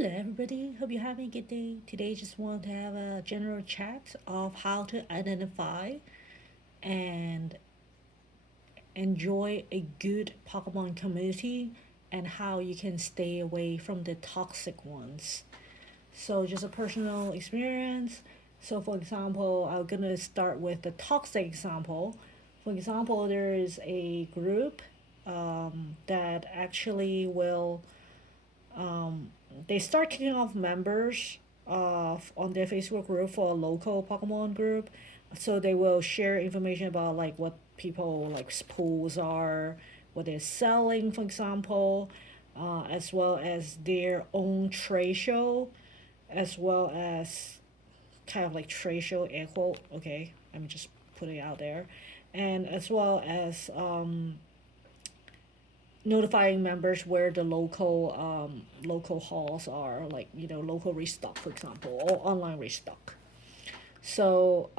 Hello, everybody. Hope you're having a good day. Today, just want to have a general chat of how to identify and enjoy a good Pokemon community and how you can stay away from the toxic ones. So, just a personal experience. So, for example, I'm gonna start with the toxic example. For example, there is a group that actually will they start kicking off members on their Facebook group for a local Pokemon group. So they will share information about like what people like pools are, what they're selling, for example, as well as their own trade show, as well as kind of like trade show air quote. Okay, let me just put it out there, and as well as notifying members where the local halls are, like local restock, for example, or online restock. So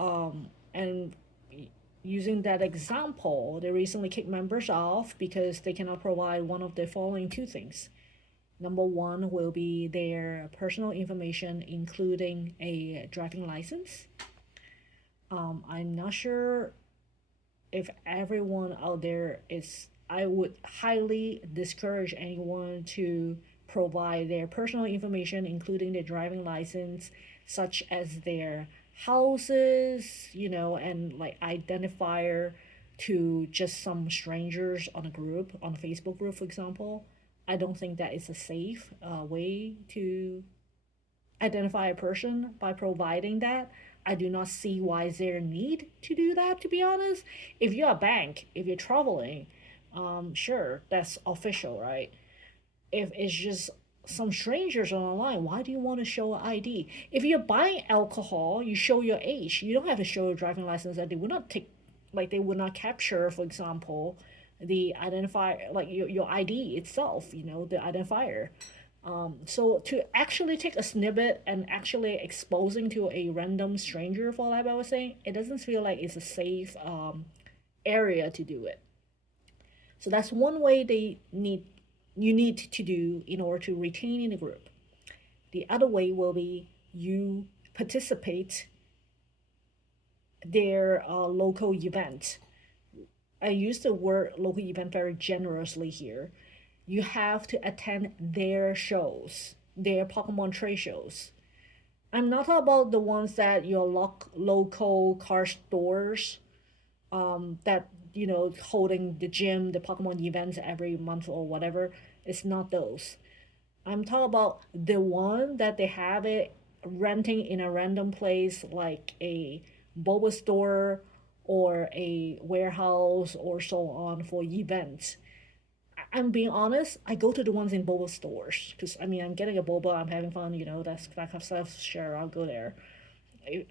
and using that example, they recently kicked members off because they cannot provide one of the following two things. Number one will be their personal information, including a driving license. I'm not sure if everyone out there is, I would highly discourage anyone to provide their personal information, including their driving license, such as their houses, and like identifier to just some strangers on a group, on a Facebook group, for example. I don't think that is a safe way to identify a person by providing that. I do not see why is there a need to do that, to be honest. If you're a bank, if you're traveling, sure, that's official, right? If it's just some strangers on the line, why do you want to show an ID? If you're buying alcohol, you show your age. You don't have to show your driving license. That they would not take, like they would not capture, for example, the identifier, like your ID itself. The identifier. So to actually take a snippet and actually exposing to a random stranger, for like I was saying, it doesn't feel like it's a safe area to do it. So that's one way you need to do in order to retain in the group. The other way will be you participate their local event. I use the word local event very generously here. You have to attend their shows, their Pokemon trade shows. I'm not talking about the ones that your local car stores that holding the gym, the Pokemon events every month or whatever. It's not those. I'm talking about the one that they have it renting in a random place like a boba store or a warehouse or so on for events. I'm being honest, I go to the ones in boba stores because I mean I'm getting a boba, I'm having fun, that's that kind of stuff. Sure, I'll go there.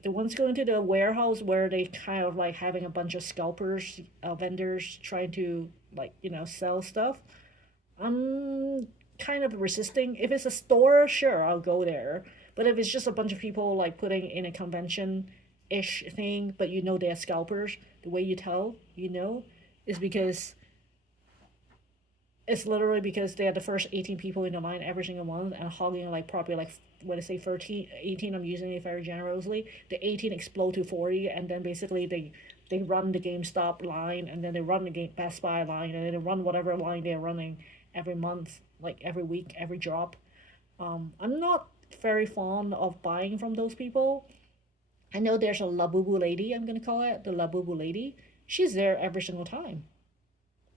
The ones going to the warehouse where they kind of like having a bunch of scalpers, vendors trying to like sell stuff. I'm kind of resisting. If it's a store, sure, I'll go there. But if it's just a bunch of people like putting in a convention ish thing, but they're scalpers, the way you tell, is because it's literally because they are the first 18 people in the line every single month and hogging like probably like when I say 13, 18, I'm using it very generously. The 18 explode to 40 and then basically they run the GameStop line and then they run the Best Buy line and then they run whatever line they're running every month, like every week, every drop. I'm not very fond of buying from those people. I know there's a Labubu lady, I'm gonna call it the Labubu lady. She's there every single time.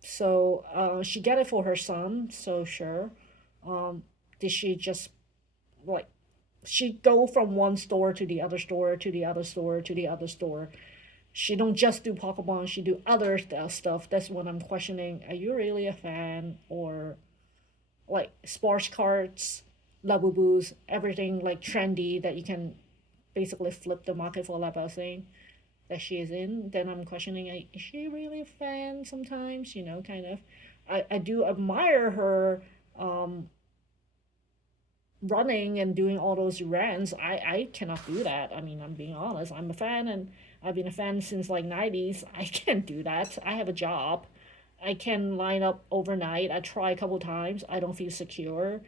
So she get it for her son. So sure. Did she just like she go from one store to the other store to the other store to the other store? She don't just do Pokemon. She do other stuff. That's what I'm questioning. Are you really a fan or like sports cards, Labubus, everything like trendy that you can basically flip the market for like I was saying that she is in, then I'm questioning, is she really a fan sometimes? Kind of. I do admire her running and doing all those rants. I cannot do that. I mean, I'm being honest. I'm a fan and I've been a fan since like 90s. I can't do that. I have a job. I can line up overnight. I try a couple times. I don't feel secure.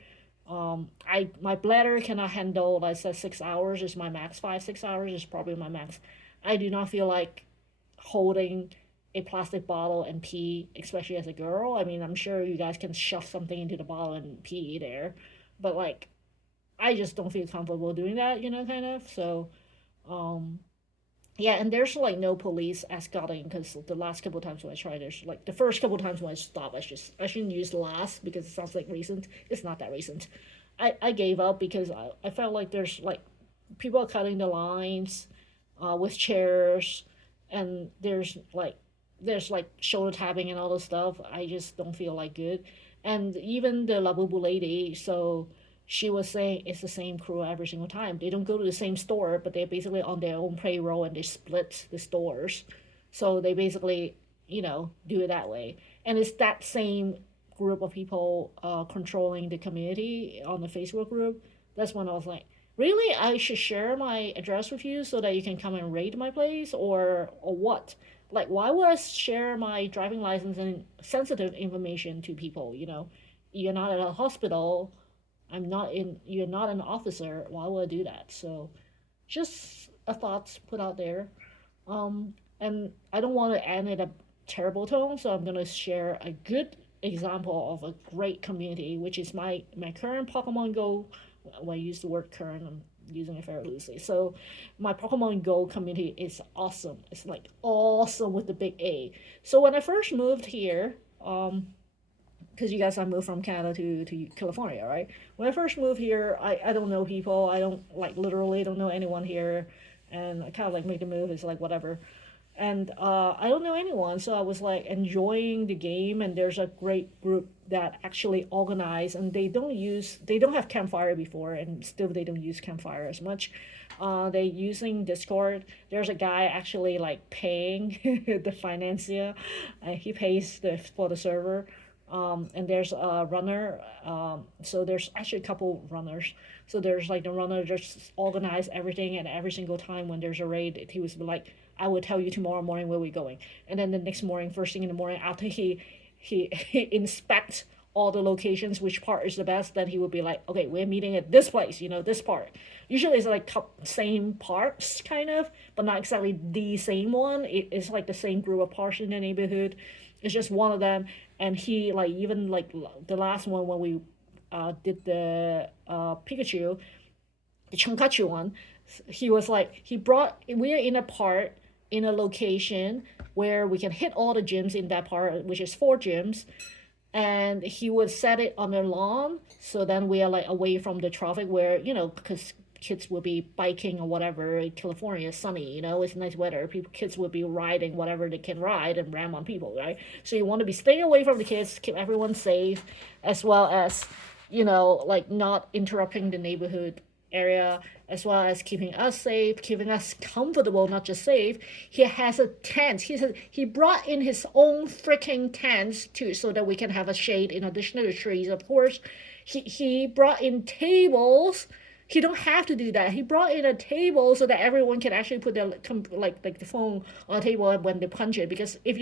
I my bladder cannot handle. Like I said, 6 hours is my max. 5 6 hours is probably my max. I do not feel like holding a plastic bottle and pee, especially as a girl. I mean, I'm sure you guys can shove something into the bottle and pee there, but like I just don't feel comfortable doing that, kind of. So, um, yeah, and there's like no police escorting because the last couple of times when I tried, there's like the first couple of times when I stopped, I shouldn't use last because it sounds like recent. It's not that recent. I gave up because I felt like there's like people are cutting the lines, with chairs, and there's like shoulder tapping and all this stuff. I just don't feel like good, and even the Labubu lady, so she was saying it's the same crew every single time. They don't go to the same store, but they're basically on their own payroll and they split the stores. So they basically, do it that way. And it's that same group of people controlling the community on the Facebook group. That's when I was like, really? I should share my address with you so that you can come and raid my place, or what? Like, why would I share my driving license and sensitive information to people? You're not at a hospital. You're not an officer. Why would I do that? So just a thought put out there. And I don't want to end in a terrible tone, so I'm gonna share a good example of a great community, which is my current Pokemon Go. When I use the word current, I'm using it very loosely. So my Pokemon Go community is awesome. It's like awesome with the big A. So when I first moved here, because you guys, I moved from Canada to California, right? When I first moved here, I don't know people. I don't like literally don't know anyone here, and I kind of like make the move. It's like whatever, and I don't know anyone, so I was like enjoying the game. And there's a great group that actually organize, and they don't have Campfire before, and still they don't use Campfire as much. They using Discord. There's a guy actually like paying the financier. He pays for the server, and there's a runner. So there's actually a couple runners. So there's like the runner just organize everything, and every single time when there's a raid, he was like, "I will tell you tomorrow morning where we're going." And then the next morning, first thing in the morning, after he inspects all the locations, which part is the best, then he would be like, "Okay, we're meeting at this place, this part." Usually it's like same parts, kind of, but not exactly the same one. It's like the same group of parts in the neighborhood. It's just one of them. And he like even like the last one when we did the Pikachu, the Chunkachu one, he was like we're in a part in a location where we can hit all the gyms in that part, which is 4 gyms, and he would set it on the lawn, so then we are like away from the traffic where because kids will be biking or whatever. California is sunny, it's nice weather. Kids will be riding whatever they can ride and ram on people, right? So you want to be staying away from the kids, keep everyone safe, as well as like not interrupting the neighborhood area, as well as keeping us safe, keeping us comfortable, not just safe. He has a tent. He brought in his own freaking tents too, so that we can have a shade in addition to the trees. Of course, he brought in tables. He don't have to do that. He brought in a table so that everyone can actually put their like the phone on the table when they punch it. Because if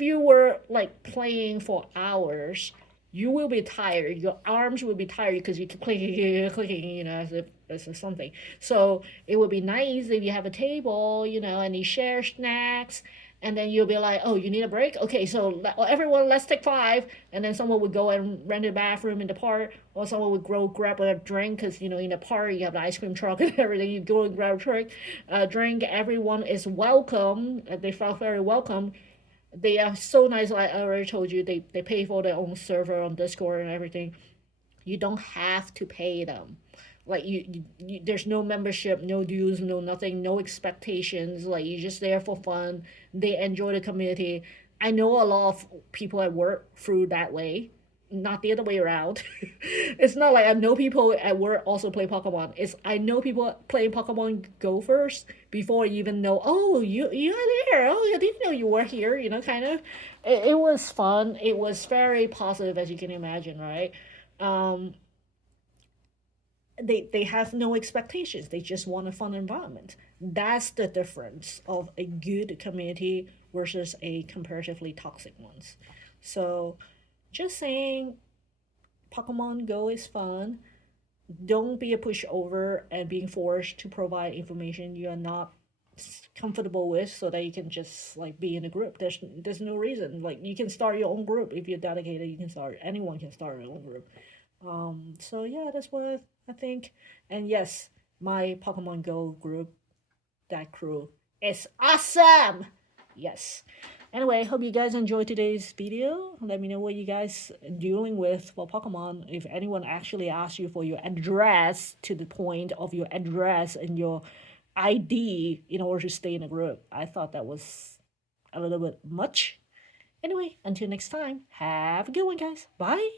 you were like playing for hours, you will be tired. Your arms will be tired because you keep clicking, clicking, as if something. So it would be nice if you have a table, and you share snacks. And then you'll be like, "Oh, you need a break? Okay, so everyone, let's take 5." And then someone would go and rent a bathroom in the park, or someone would go grab a drink because in the park you have the ice cream truck and everything. You go and grab a drink. Everyone is welcome. They felt very welcome. They are so nice. Like I already told you, they pay for their own server on Discord and everything. You don't have to pay them. Like there's no membership, no dues, no nothing, no expectations. Like you're just there for fun. They enjoy the community. I know a lot of people at work through that way, not the other way around. It's not like I know people at work also play Pokemon. It's I know people playing Pokemon Go first before I even know. Oh, you're there. Oh, I didn't know you were here. Kind of. It was fun. It was very positive, as you can imagine, right? Um, they have no expectations. They just want a fun environment. That's the difference of a good community versus a comparatively toxic ones. So, just saying, Pokemon Go is fun. don't be a pushover and being forced to provide information you are not comfortable with, so that you can just like be in a group. There's no reason. Like, you can start your own group if you're dedicated. You can start, anyone can start their own group. So yeah, that's what I think. And yes, my Pokemon Go group, that crew, is awesome. Yes. Anyway, hope you guys enjoyed today's video. Let me know what you guys are dealing with for Pokemon. If anyone actually asks you for your address, to the point of your address and your ID in order to stay in a group, I thought that was a little bit much. Anyway, until next time, have a good one, guys. Bye.